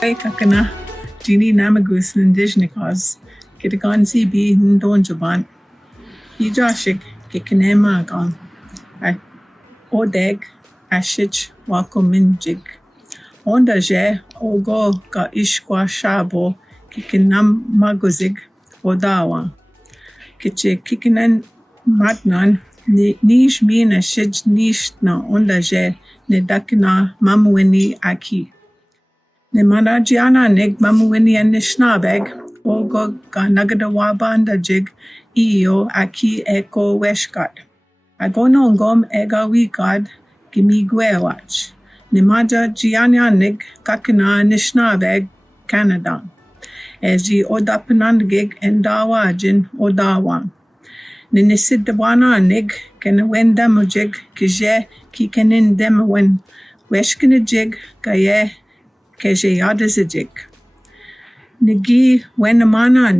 kakana jini namagus nindijnikas kitagan sibi ndonjaban ijashik kikinema gang a odeg ashich wakominjig onda je ogo ka ishkwa shabo kikinam maguzig odawa kiche kikinan matnan nish mina shij nish na onda je ne dakina mamweni aki ne manajiana neg mamweni anishnabeg ogo ga nagadawabanda jig iyo aki eko weshkat agonongom ega wikad gimigwewach ne maja jiana neg kakina nishnabeg Canada Eji odapanandgig endawajin odawa Ninisidwana nig kenwendamujig kije kikenindemawen weshkinajig gaye keje yadazijig Nigi wenamana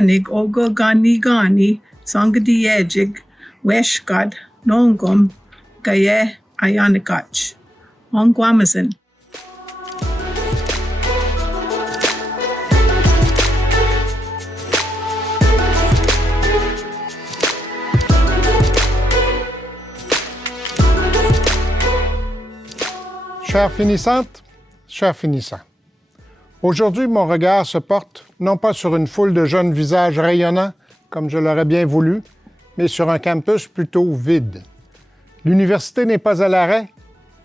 nig ogo gani sangadiyejig weshkad nongum gaye ayanikach Ongwamazin Chères finissantes, chers finissants, aujourd'hui mon regard se porte non pas sur une foule de jeunes visages rayonnants, comme je l'aurais bien voulu, mais sur un campus plutôt vide. L'université n'est pas à l'arrêt,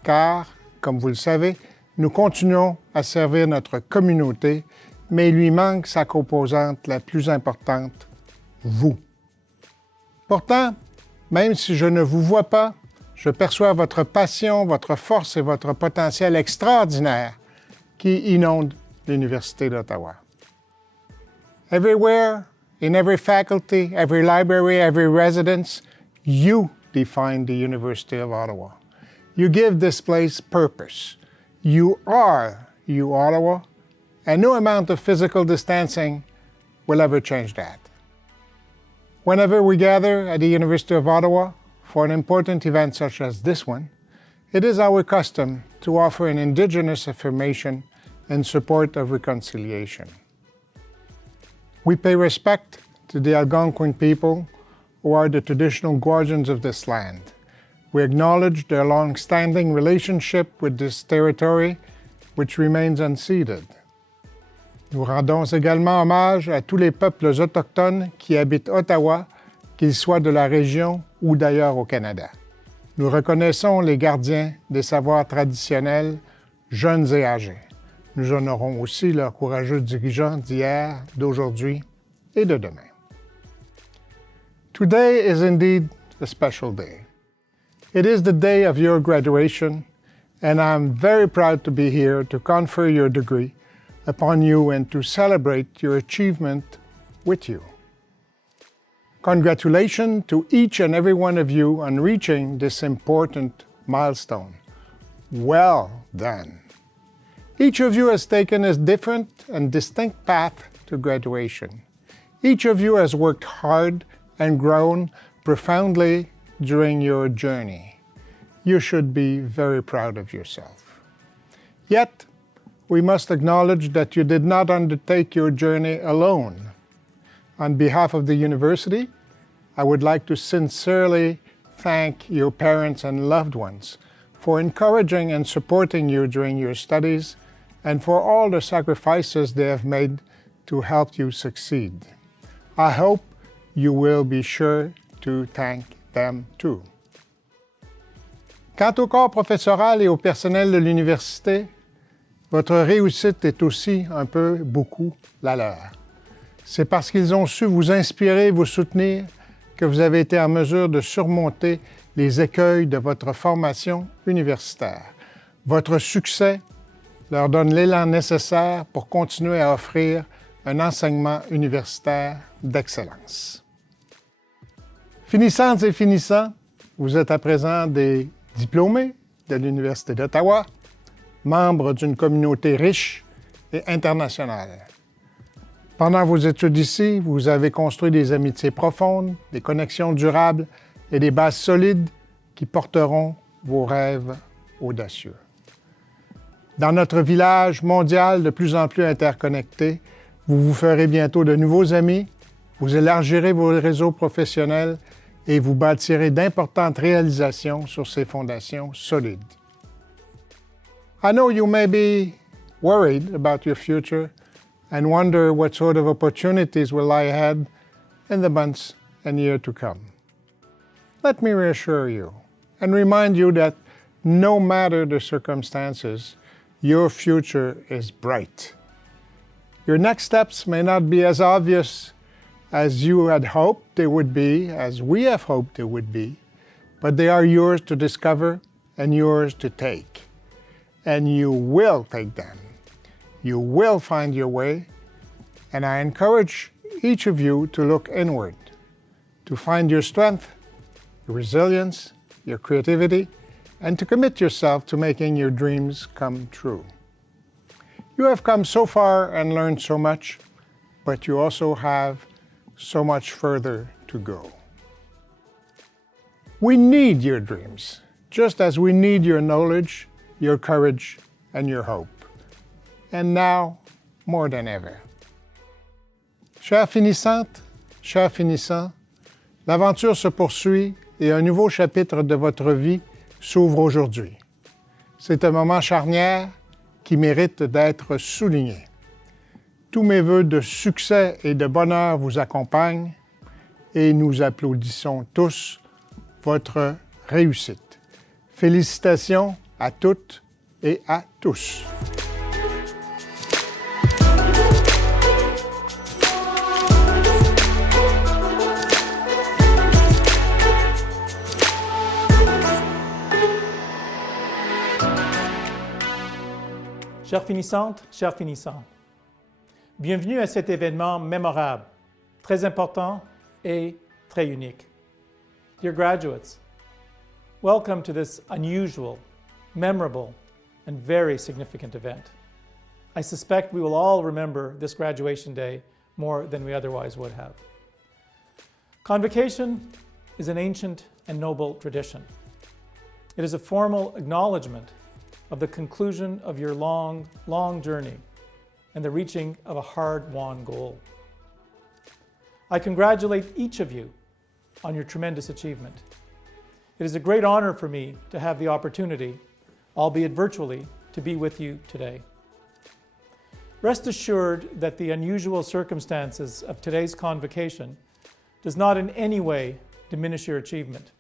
car, comme vous le savez, nous continuons à servir notre communauté, mais il lui manque sa composante la plus importante, vous. Pourtant, même si je ne vous vois pas, je perçois votre passion, votre force et votre potentiel extraordinaire qui inonde l'Université d'Ottawa. Everywhere, in every faculty, every library, every residence, you define the University of Ottawa. You give this place purpose. You are uOttawa, and no amount of physical distancing will ever change that. Whenever we gather at the University of Ottawa, for an important event such as this one, it is our custom to offer an Indigenous affirmation in support of reconciliation. We pay respect to the Algonquin people who are the traditional guardians of this land. We acknowledge their long-standing relationship with this territory, which remains unceded. Nous rendons également hommage à tous les peuples autochtones qui habitent Ottawa, qu'ils soient de la région ou d'ailleurs au Canada. Nous reconnaissons les gardiens des savoirs traditionnels, jeunes et âgés. Nous honorons aussi leurs courageux dirigeants d'hier, d'aujourd'hui et de demain. Today is indeed a special day. It is the day of your graduation, and I'm very proud to be here to confer your degree upon you and to celebrate your achievement with you. Congratulations to each and every one of you on reaching this important milestone. Well done. Each of you has taken a different and distinct path to graduation. Each of you has worked hard and grown profoundly during your journey. You should be very proud of yourself. Yet, we must acknowledge that you did not undertake your journey alone. On behalf of the university, I would like to sincerely thank your parents and loved ones for encouraging and supporting you during your studies and for all the sacrifices they have made to help you succeed. I hope you will be sure to thank them too. Quant au corps professoral et au personnel de l'université, votre réussite est aussi un peu beaucoup la leur. C'est parce qu'ils ont su vous inspirer, vous soutenir, que vous avez été en mesure de surmonter les écueils de votre formation universitaire. Votre succès leur donne l'élan nécessaire pour continuer à offrir un enseignement universitaire d'excellence. Finissantes et finissants, vous êtes à présent des diplômés de l'Université d'Ottawa, membres d'une communauté riche et internationale. Pendant vos études ici, vous avez construit des amitiés profondes, des connexions durables et des bases solides qui porteront vos rêves audacieux. Dans notre village mondial de plus en plus interconnecté, vous vous ferez bientôt de nouveaux amis, vous élargirez vos réseaux professionnels et vous bâtirez d'importantes réalisations sur ces fondations solides. I know you may be worried about your future and wonder what sort of opportunities will lie ahead in the months and years to come. Let me reassure you and remind you that no matter the circumstances, your future is bright. Your next steps may not be as obvious as you had hoped they would be, as we have hoped they would be, but they are yours to discover and yours to take. And you will take them. You will find your way, and I encourage each of you to look inward, to find your strength, your resilience, your creativity, and to commit yourself to making your dreams come true. You have come so far and learned so much, but you also have so much further to go. We need your dreams, just as we need your knowledge, your courage, and your hope. And now, more than ever. Chères finissantes, chers finissants, l'aventure se poursuit et un nouveau chapitre de votre vie s'ouvre aujourd'hui. C'est un moment charnière qui mérite d'être souligné. Tous mes vœux de succès et de bonheur vous accompagnent et nous applaudissons tous votre réussite. Félicitations à toutes et à tous. Chères finissantes, chers finissants, bienvenue à cet événement mémorable, très important et très unique. Dear graduates, welcome to this unusual, memorable, and very significant event. I suspect we will all remember this graduation day more than we otherwise would have. Convocation is an ancient and noble tradition. It is a formal acknowledgement of the conclusion of your long, long journey and the reaching of a hard-won goal. I congratulate each of you on your tremendous achievement. It is a great honor for me to have the opportunity, albeit virtually, to be with you today. Rest assured that the unusual circumstances of today's convocation does not in any way diminish your achievement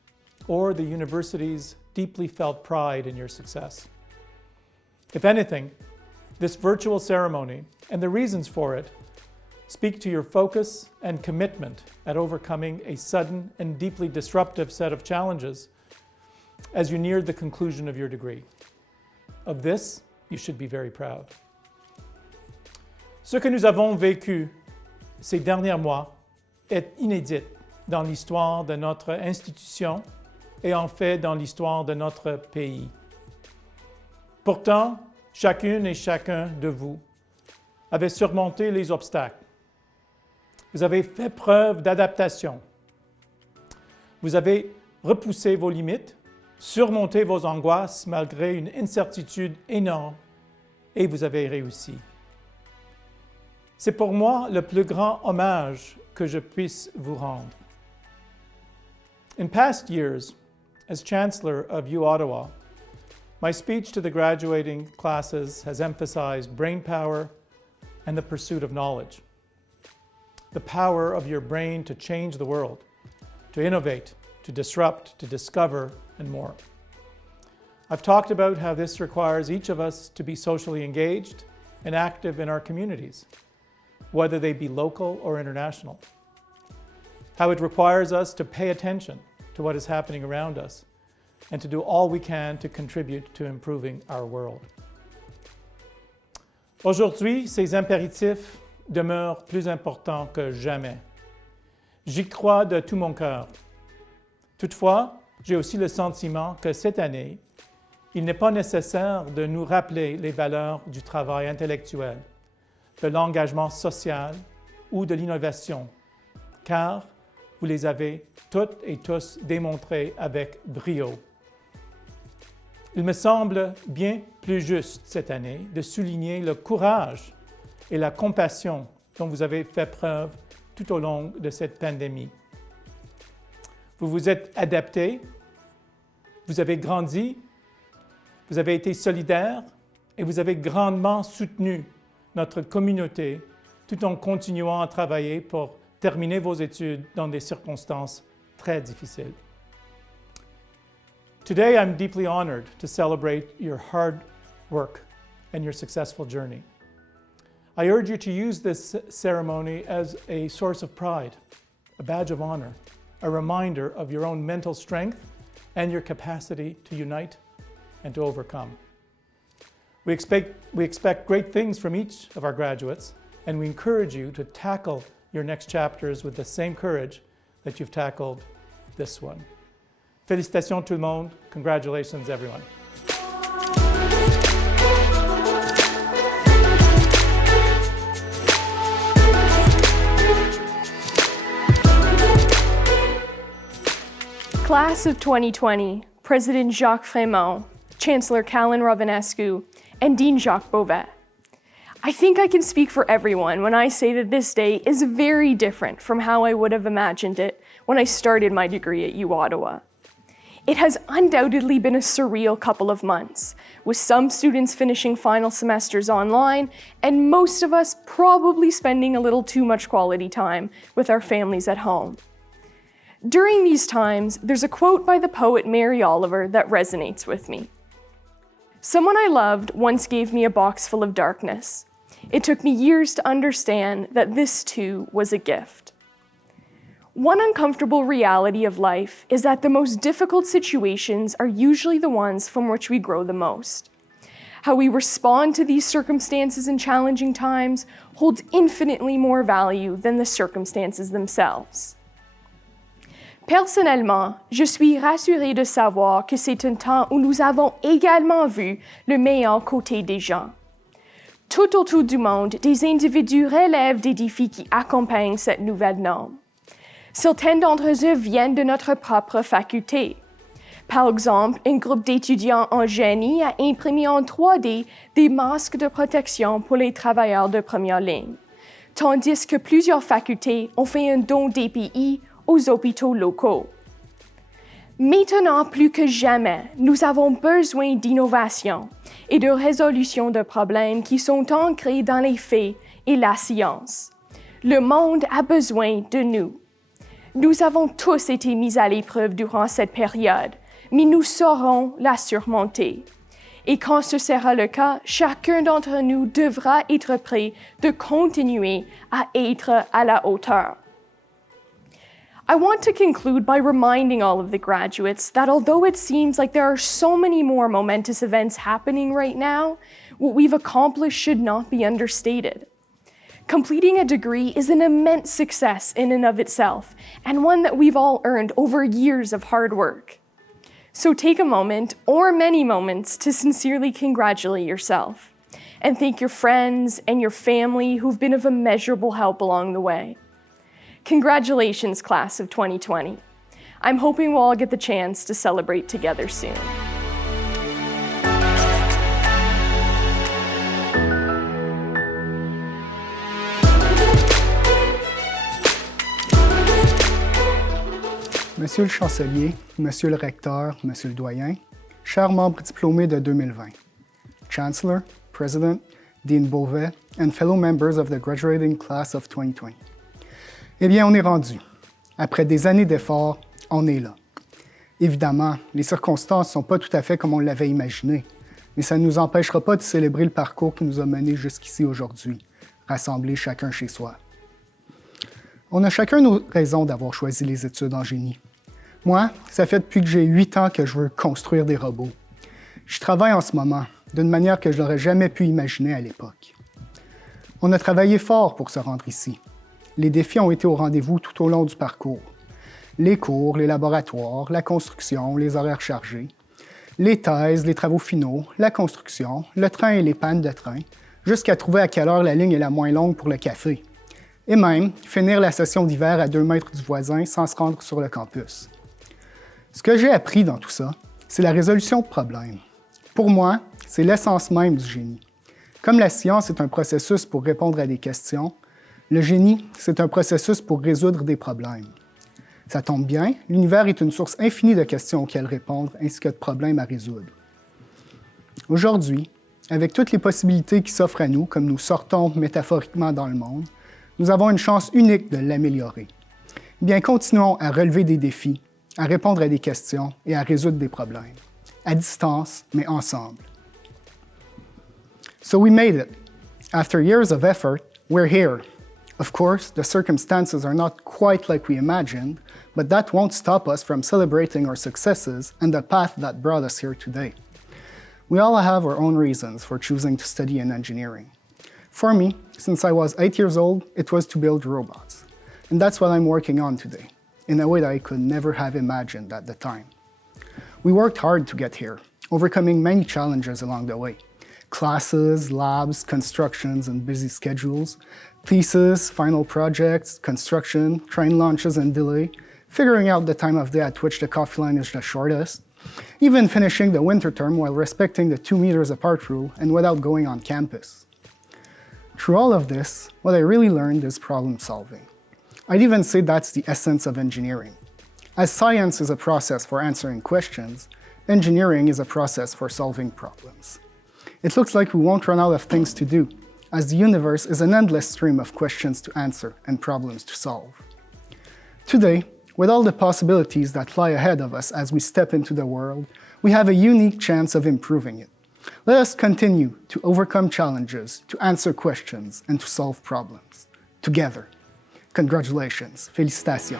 or the university's deeply felt pride in your success. If anything, this virtual ceremony and the reasons for it speak to your focus and commitment at overcoming a sudden and deeply disruptive set of challenges as you neared the conclusion of your degree. Of this, you should be very proud. Ce que nous avons vécu ces derniers mois est inédit dans l'histoire de notre institution et en fait dans l'histoire de notre pays. Pourtant, chacune et chacun de vous avez surmonté les obstacles. Vous avez fait preuve d'adaptation. Vous avez repoussé vos limites, surmonté vos angoisses malgré une incertitude énorme et vous avez réussi. C'est pour moi le plus grand hommage que je puisse vous rendre. In past years, as Chancellor of uOttawa, my speech to the graduating classes has emphasized brain power and the pursuit of knowledge. The power of your brain to change the world, to innovate, to disrupt, to discover, and more. I've talked about how this requires each of us to be socially engaged and active in our communities, whether they be local or international. How it requires us to pay attention to what is happening around us and to do all we can to contribute to improving our world. Aujourd'hui, ces impératifs demeurent plus importants que jamais. J'y crois de tout mon cœur. Toutefois, j'ai aussi le sentiment que cette année, il n'est pas nécessaire de nous rappeler les valeurs du travail intellectuel, de l'engagement social ou de l'innovation, car vous les avez toutes et tous démontrés avec brio. Il me semble bien plus juste cette année de souligner le courage et la compassion dont vous avez fait preuve tout au long de cette pandémie. Vous vous êtes adaptés, vous avez grandi, vous avez été solidaires et vous avez grandement soutenu notre communauté tout en continuant à travailler pour terminer vos études dans des circonstances très difficiles. Today, I'm deeply honored to celebrate your hard work and your successful journey. I urge you to use this ceremony as a source of pride, a badge of honor, a reminder of your own mental strength and your capacity to unite and to overcome. We expect great things from each of our graduates, and we encourage you to tackle your next chapters with the same courage that you've tackled this one. Félicitations tout le monde. Congratulations, everyone. Class of 2020, President Jacques Frémont, Chancellor Calin Rovinescu, and Dean Jacques Beauvais. I think I can speak for everyone when I say that this day is very different from how I would have imagined it when I started my degree at uOttawa. It has undoubtedly been a surreal couple of months, with some students finishing final semesters online, and most of us probably spending a little too much quality time with our families at home. During these times, there's a quote by the poet Mary Oliver that resonates with me. Someone I loved once gave me a box full of darkness. It took me years to understand that this too was a gift. One uncomfortable reality of life is that the most difficult situations are usually the ones from which we grow the most. How we respond to these circumstances in challenging times holds infinitely more value than the circumstances themselves. Personnellement, je suis rassurée de savoir que c'est un temps où nous avons également vu le meilleur côté des gens. Tout autour du monde, des individus relèvent des défis qui accompagnent cette nouvelle norme. Certains d'entre eux viennent de notre propre faculté. Par exemple, un groupe d'étudiants en génie a imprimé en 3D des masques de protection pour les travailleurs de première ligne, tandis que plusieurs facultés ont fait un don d'EPI aux hôpitaux locaux. Maintenant, plus que jamais, nous avons besoin d'innovation et de résolution de problèmes qui sont ancrés dans les faits et la science. Le monde a besoin de nous. Nous avons tous été mis à l'épreuve durant cette période, mais nous saurons la surmonter. Et quand ce sera le cas, chacun d'entre nous devra être prêt de continuer à être à la hauteur. I want to conclude by reminding all of the graduates that although it seems like there are so many more momentous events happening right now, what we've accomplished should not be understated. Completing a degree is an immense success in and of itself, and one that we've all earned over years of hard work. So take a moment, or many moments, to sincerely congratulate yourself, and thank your friends and your family who've been of immeasurable help along the way. Congratulations, class of 2020. I'm hoping we'll all get the chance to celebrate together soon. Monsieur le chancelier, Monsieur le recteur, Monsieur le doyen, chers membres diplômés de 2020, Chancellor, President, Dean Beauvais, and fellow members of the graduating class of 2020. Eh bien, on est rendu. Après des années d'efforts, on est là. Évidemment, les circonstances ne sont pas tout à fait comme on l'avait imaginé, mais ça ne nous empêchera pas de célébrer le parcours qui nous a menés jusqu'ici aujourd'hui, rassemblés chacun chez soi. On a chacun nos raisons d'avoir choisi les études en génie. Moi, ça fait depuis que j'ai 8 ans que je veux construire des robots. Je travaille en ce moment, d'une manière que je n'aurais jamais pu imaginer à l'époque. On a travaillé fort pour se rendre ici. Les défis ont été au rendez-vous tout au long du parcours. Les cours, les laboratoires, la construction, les horaires chargés, les thèses, les travaux finaux, la construction, le train et les pannes de train, jusqu'à trouver à quelle heure la ligne est la moins longue pour le café. Et même finir la session d'hiver à 2 mètres du voisin sans se rendre sur le campus. Ce que j'ai appris dans tout ça, c'est la résolution de problèmes. Pour moi, c'est l'essence même du génie. Comme la science est un processus pour répondre à des questions, le génie, c'est un processus pour résoudre des problèmes. Ça tombe bien, l'univers est une source infinie de questions auxquelles répondre ainsi que de problèmes à résoudre. Aujourd'hui, avec toutes les possibilités qui s'offrent à nous, comme nous sortons métaphoriquement dans le monde, nous avons une chance unique de l'améliorer. Bien, continuons à relever des défis, à répondre à des questions et à résoudre des problèmes, à distance, mais ensemble. So we made it. After years of effort, we're here. Of course, the circumstances are not quite like we imagined, but that won't stop us from celebrating our successes and the path that brought us here today. We all have our own reasons for choosing to study in engineering. For me, since I was 8 years old, it was to build robots. And that's what I'm working on today, in a way that I could never have imagined at the time. We worked hard to get here, overcoming many challenges along the way. Classes, labs, constructions, and busy schedules, thesis, final projects, construction, train launches and delay, figuring out the time of day at which the coffee line is the shortest, even finishing the winter term while respecting the 2 meters apart rule and without going on campus. Through all of this, what I really learned is problem solving. I'd even say that's the essence of engineering. As science is a process for answering questions, engineering is a process for solving problems. It looks like we won't run out of things to do, as the universe is an endless stream of questions to answer and problems to solve. Today, with all the possibilities that lie ahead of us as we step into the world, we have a unique chance of improving it. Let us continue to overcome challenges, to answer questions, and to solve problems. Together. Congratulations. Félicitations.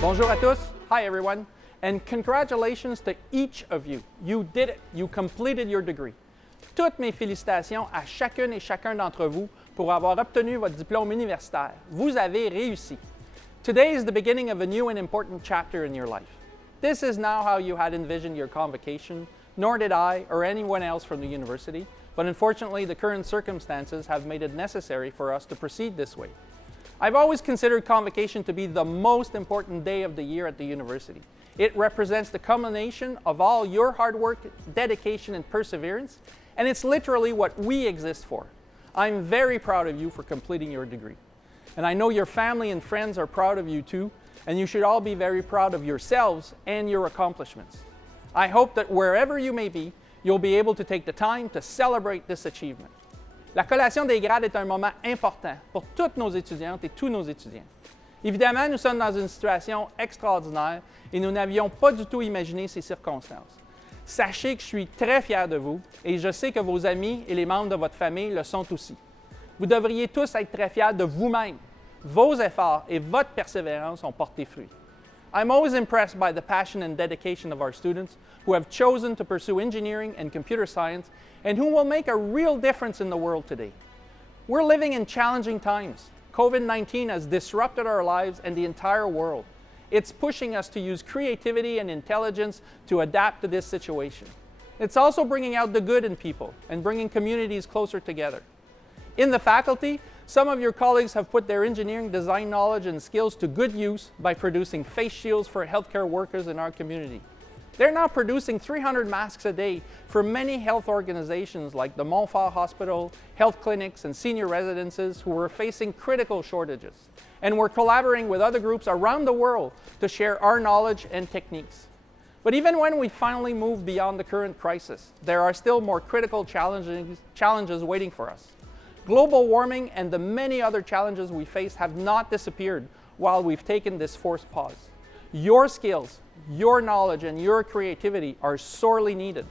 Bonjour à tous. Hi, everyone. And congratulations to each of you. You did it. You completed your degree. Toutes mes félicitations à chacune et chacun d'entre vous pour avoir obtenu votre diplôme universitaire. Vous avez réussi. Today is the beginning of a new and important chapter in your life. This is now how you had envisioned your convocation, nor did I or anyone else from the university, but unfortunately the current circumstances have made it necessary for us to proceed this way. I've always considered Convocation to be the most important day of the year at the university. It represents the culmination of all your hard work, dedication, and perseverance, and it's literally what we exist for. I'm very proud of you for completing your degree. And I know your family and friends are proud of you too, and you should all be very proud of yourselves and your accomplishments. I hope that wherever you may be, you'll be able to take the time to celebrate this achievement. La collation des grades est un moment important pour toutes nos étudiantes et tous nos étudiants. Évidemment, nous sommes dans une situation extraordinaire et nous n'avions pas du tout imaginé ces circonstances. Sachez que je suis très fier de vous et je sais que vos amis et les membres de votre famille le sont aussi. Vous devriez tous être très fiers de vous-même. Vos efforts et votre persévérance ont porté fruit. I'm always impressed by the passion and dedication of our students who have chosen to pursue engineering and computer science and who will make a real difference in the world today. We're living in challenging times. COVID-19 has disrupted our lives and the entire world. It's pushing us to use creativity and intelligence to adapt to this situation. It's also bringing out the good in people and bringing communities closer together. In the faculty, some of your colleagues have put their engineering design knowledge and skills to good use by producing face shields for healthcare workers in our community. They're now producing 300 masks a day for many health organizations like the Montfort Hospital, health clinics, and senior residences who are facing critical shortages. And we're collaborating with other groups around the world to share our knowledge and techniques. But even when we finally move beyond the current crisis, there are still more critical challenges waiting for us. Global warming and the many other challenges we face have not disappeared while we've taken this forced pause. Your skills, your knowledge, and your creativity are sorely needed.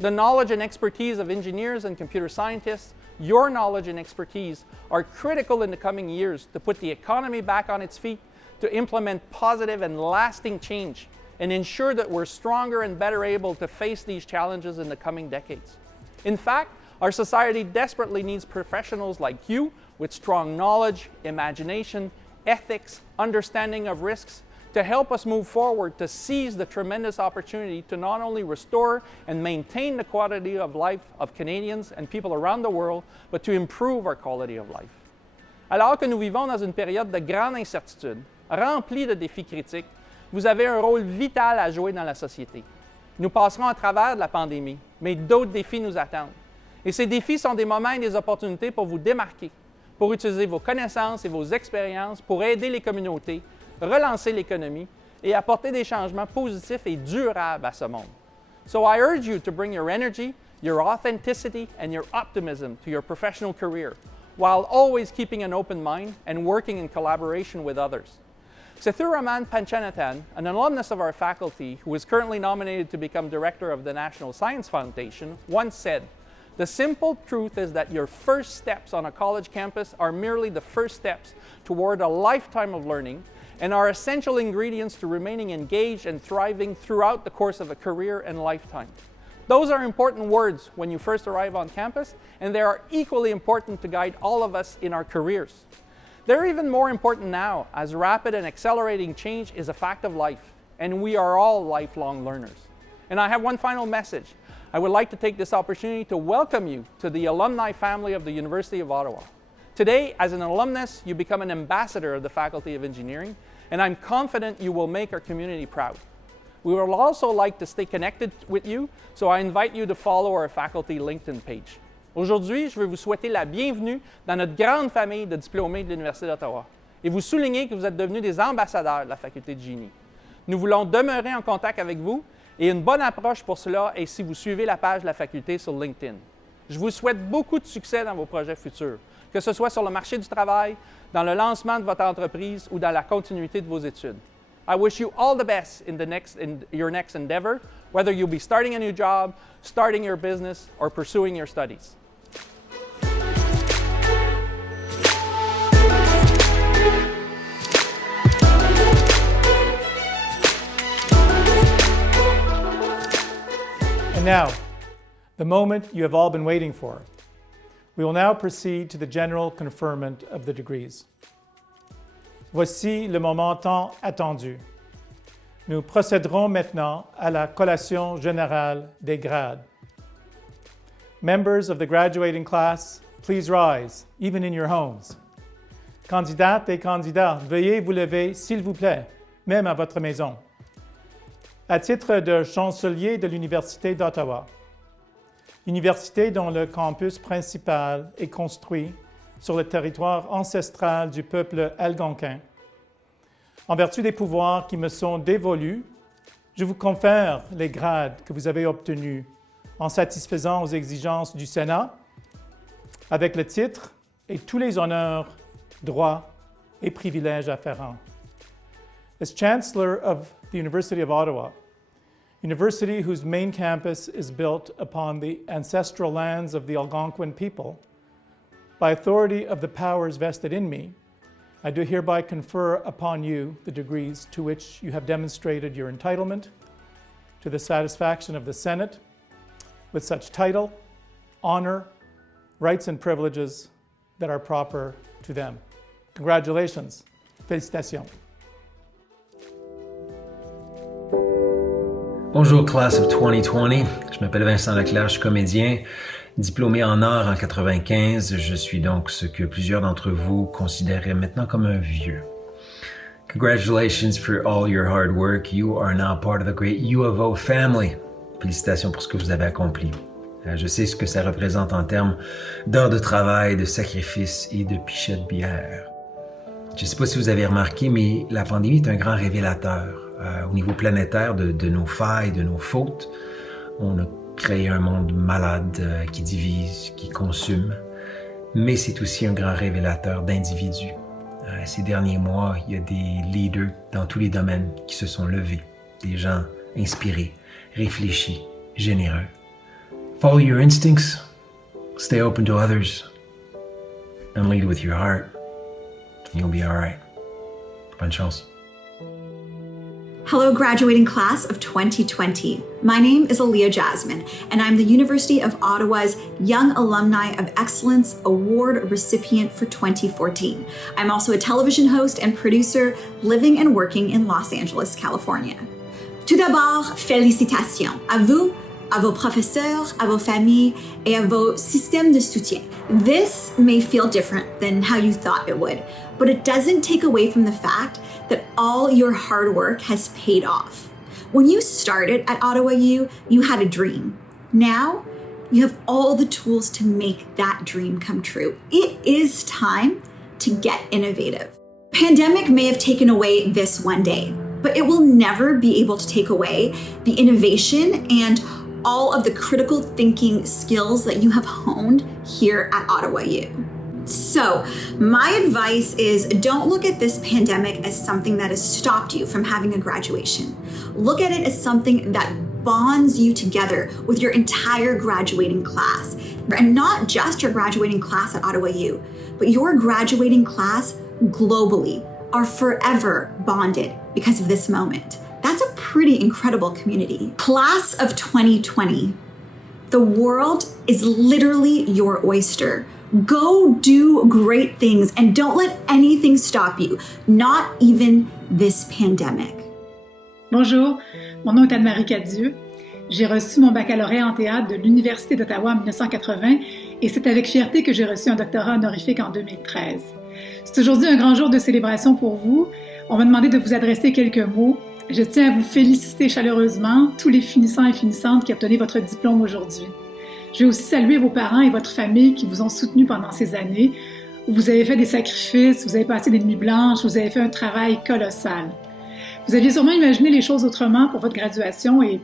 The knowledge and expertise of engineers and computer scientists, your knowledge and expertise are critical in the coming years to put the economy back on its feet, to implement positive and lasting change, and ensure that we're stronger and better able to face these challenges in the coming decades. In fact, our society desperately needs professionals like you with strong knowledge, imagination, ethics, understanding of risks to help us move forward to seize the tremendous opportunity to not only restore and maintain the quality of life of Canadians and people around the world, but to improve our quality of life. Alors que nous vivons dans une période de grande incertitude, remplie de défis critiques, vous avez un rôle vital à jouer dans la société. Nous passerons à travers de la pandémie, mais d'autres défis nous attendent. Et ces défis sont des moments et des opportunités pour vous démarquer, pour utiliser vos connaissances et vos expériences pour aider les communautés, relancer l'économie et apporter des changements positifs et durables à ce monde. So I urge you to bring your energy, your authenticity, and your optimism to your professional career, while always keeping an open mind and working in collaboration with others. Sethuraman Panchanathan, an alumnus of our faculty who is currently nominated to become director of the National Science Foundation, once said, "The simple truth is that your first steps on a college campus are merely the first steps toward a lifetime of learning and are essential ingredients to remaining engaged and thriving throughout the course of a career and lifetime." Those are important words when you first arrive on campus, and they are equally important to guide all of us in our careers. They're even more important now, as rapid and accelerating change is a fact of life, and we are all lifelong learners. And I have one final message. I would like to take this opportunity to welcome you to the alumni family of the University of Ottawa. Today, as an alumnus, you become an ambassador of the Faculty of Engineering, and I'm confident you will make our community proud. We would also like to stay connected with you, so I invite you to follow our faculty LinkedIn page. Aujourd'hui, je veux vous souhaiter la bienvenue dans notre grande famille de diplômés de l'Université d'Ottawa et vous souligner que vous êtes devenus des ambassadeurs de la Faculté de génie. Nous voulons demeurer en contact avec vous et une bonne approche pour cela est si vous suivez la page de la Faculté sur LinkedIn. Je vous souhaite beaucoup de succès dans vos projets futurs, que ce soit sur le marché du travail, dans le lancement de votre entreprise ou dans la continuité de vos études. I wish you all the best in your next endeavor, whether you'll be starting a new job, starting your business, or pursuing your studies. And now, the moment you have all been waiting for. We will now proceed to the general conferment of the degrees. Voici le moment tant attendu. Nous procéderons maintenant à la collation générale des grades. Members of the graduating class, please rise, even in your homes. Candidates et candidats, veuillez vous lever, s'il vous plaît, même à votre maison. À titre de chancelier de l'Université d'Ottawa, université dont le campus principal est construit sur le territoire ancestral du peuple algonquin, en vertu des pouvoirs qui me sont dévolus, je vous confère les grades que vous avez obtenus en satisfaisant aux exigences du Sénat, avec le titre et tous les honneurs, droits et privilèges afférents. As Chancellor of the University of Ottawa, university whose main campus is built upon the ancestral lands of the Algonquin people, by authority of the powers vested in me, I do hereby confer upon you the degrees to which you have demonstrated your entitlement to the satisfaction of the Senate with such title, honor, rights and privileges that are proper to them. Congratulations. Félicitations. Bonjour, class of 2020. Je m'appelle Vincent Leclerc, je suis comédien, diplômé en art en 95. Je suis donc ce que plusieurs d'entre vous considéraient maintenant comme un vieux. Congratulations for all your hard work. You are now part of the great uOttawa family. Félicitations pour ce que vous avez accompli. Je sais ce que ça représente en termes d'heures de travail, de sacrifices et de pichets de bière. Je ne sais pas si vous avez remarqué, mais la pandémie est un grand révélateur. Au niveau planétaire de nos failles, de nos fautes. On a créé un monde malade qui divise, qui consume, mais c'est aussi un grand révélateur d'individus. Ces derniers mois, il y a des leaders dans tous les domaines qui se sont levés, des gens inspirés, réfléchis, généreux. Follow your instincts, stay open to others, and lead with your heart. You'll be all right. Bonne chance. Hello, graduating class of 2020. My name is Aaliyah Jasmine, and I'm the University of Ottawa's Young Alumni of Excellence Award recipient for 2014. I'm also a television host and producer living and working in Los Angeles, California. Tout d'abord, félicitations à vous, à vos professeurs, à vos familles, et à vos systèmes de soutien. This may feel different than how you thought it would, but it doesn't take away from the fact that all your hard work has paid off. When you started at Ottawa U, you had a dream. Now, you have all the tools to make that dream come true. It is time to get innovative. Pandemic may have taken away this one day, but it will never be able to take away the innovation and all of the critical thinking skills that you have honed here at Ottawa U. So my advice is don't look at this pandemic as something that has stopped you from having a graduation. Look at it as something that bonds you together with your entire graduating class. And not just your graduating class at Ottawa U, but your graduating class globally are forever bonded because of this moment. That's a pretty incredible community. Class of 2020. The world is literally your oyster. Go do great things and don't let anything stop you, not even this pandemic. Bonjour, mon nom est Anne-Marie Cadieux. J'ai reçu mon baccalauréat en théâtre de l'Université d'Ottawa en 1980 et c'est avec fierté que j'ai reçu un doctorat honorifique en 2013. C'est aujourd'hui un grand jour de célébration pour vous. On m'a demandé de vous adresser quelques mots. Je tiens à vous féliciter chaleureusement, tous les finissants et finissantes qui obtenaient votre diplôme aujourd'hui. Je veux aussi saluer vos parents et votre famille qui vous ont soutenu pendant ces années, où vous avez fait des sacrifices, vous avez passé des nuits blanches, vous avez fait un travail colossal. Vous aviez sûrement imaginé les choses autrement pour votre graduation et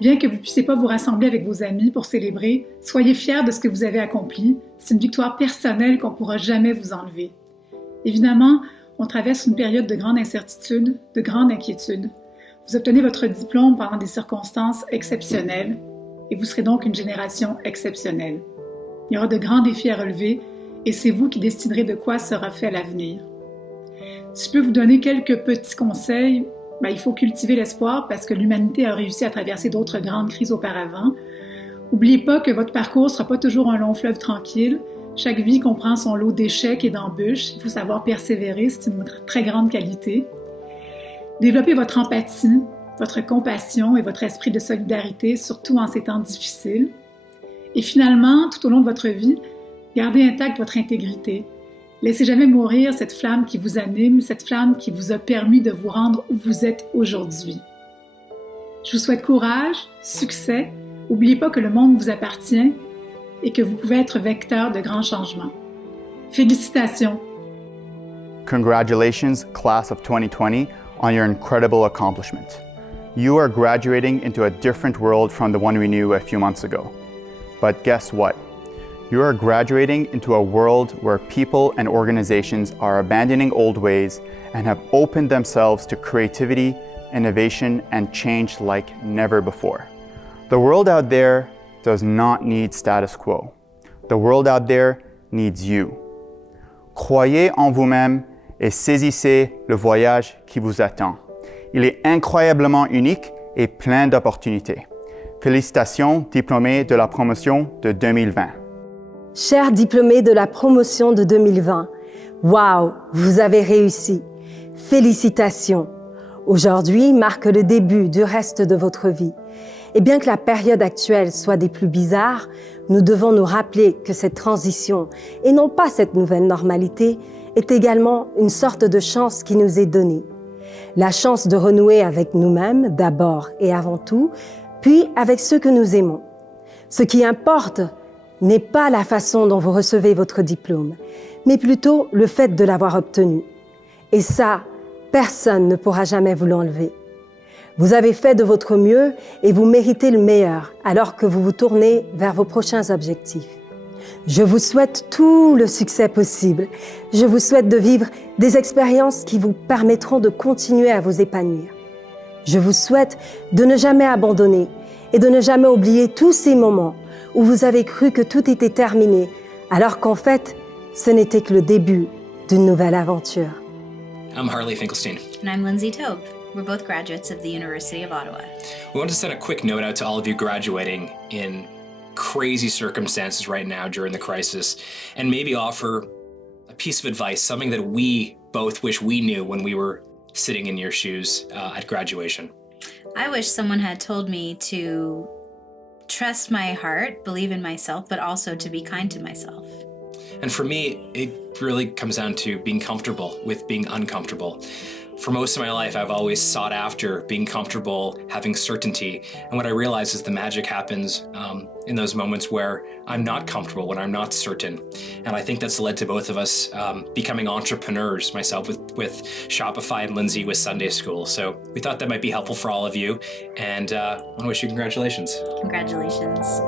bien que vous ne puissiez pas vous rassembler avec vos amis pour célébrer, soyez fiers de ce que vous avez accompli. C'est une victoire personnelle qu'on ne pourra jamais vous enlever. Évidemment, on traverse une période de grande incertitude, de grande inquiétude. Vous obtenez votre diplôme pendant des circonstances exceptionnelles et vous serez donc une génération exceptionnelle. Il y aura de grands défis à relever et c'est vous qui déciderez de quoi sera fait l'avenir. Si je peux vous donner quelques petits conseils, il faut cultiver l'espoir parce que l'humanité a réussi à traverser d'autres grandes crises auparavant. N'oubliez pas que votre parcours ne sera pas toujours un long fleuve tranquille. Chaque vie comprend son lot d'échecs et d'embûches. Il faut savoir persévérer, c'est une très grande qualité. Développez votre empathie, votre compassion et votre esprit de solidarité, surtout en ces temps difficiles. Et finalement, tout au long de votre vie, gardez intacte votre intégrité. Laissez jamais mourir cette flamme qui vous anime, cette flamme qui vous a permis de vous rendre où vous êtes aujourd'hui. Je vous souhaite courage, succès. N'oubliez pas que le monde vous appartient et que vous pouvez être vecteur de grands changements. Félicitations! Congratulations, class of 2020, on your incredible accomplishment. You are graduating into a different world from the one we knew a few months ago. But guess what? You are graduating into a world where people and organizations are abandoning old ways and have opened themselves to creativity, innovation, and change like never before. The world out there does not need status quo. The world out there needs you. Croyez en vous-même et saisissez le voyage qui vous attend. Il est incroyablement unique et plein d'opportunités. Félicitations, diplômés de la promotion de 2020. Chers diplômés de la promotion de 2020, waouh, vous avez réussi. Félicitations. Aujourd'hui marque le début du reste de votre vie. Et bien que la période actuelle soit des plus bizarres, nous devons nous rappeler que cette transition, et non pas cette nouvelle normalité, est également une sorte de chance qui nous est donnée. La chance de renouer avec nous-mêmes d'abord et avant tout, puis avec ceux que nous aimons. Ce qui importe n'est pas la façon dont vous recevez votre diplôme, mais plutôt le fait de l'avoir obtenu. Et ça, personne ne pourra jamais vous l'enlever. Vous avez fait de votre mieux et vous méritez le meilleur alors que vous vous tournez vers vos prochains objectifs. Je vous souhaite tout le succès possible. Je vous souhaite de vivre des expériences qui vous permettront de continuer à vous épanouir. Je vous souhaite de ne jamais abandonner et de ne jamais oublier tous ces moments où vous avez cru que tout était terminé, alors qu'en fait, ce n'était que le début d'une nouvelle aventure. I'm Harley Finkelstein. And I'm Lindsay Tope. We're both graduates of the University of Ottawa. We want to send a quick note out to all of you graduating in crazy circumstances right now during the crisis, and maybe offer a piece of advice, something that we both wish we knew when we were sitting in your shoes at graduation. I wish someone had told me to trust my heart, believe in myself, but also to be kind to myself. And for me, it really comes down to being comfortable with being uncomfortable. For most of my life, I've always sought after being comfortable, having certainty. And what I realize is the magic happens in those moments where I'm not comfortable, when I'm not certain. And I think that's led to both of us becoming entrepreneurs, myself with Shopify and Lindsay with Sunday School. So we thought that might be helpful for all of you. And I want to wish you congratulations. Congratulations.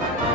Thank you.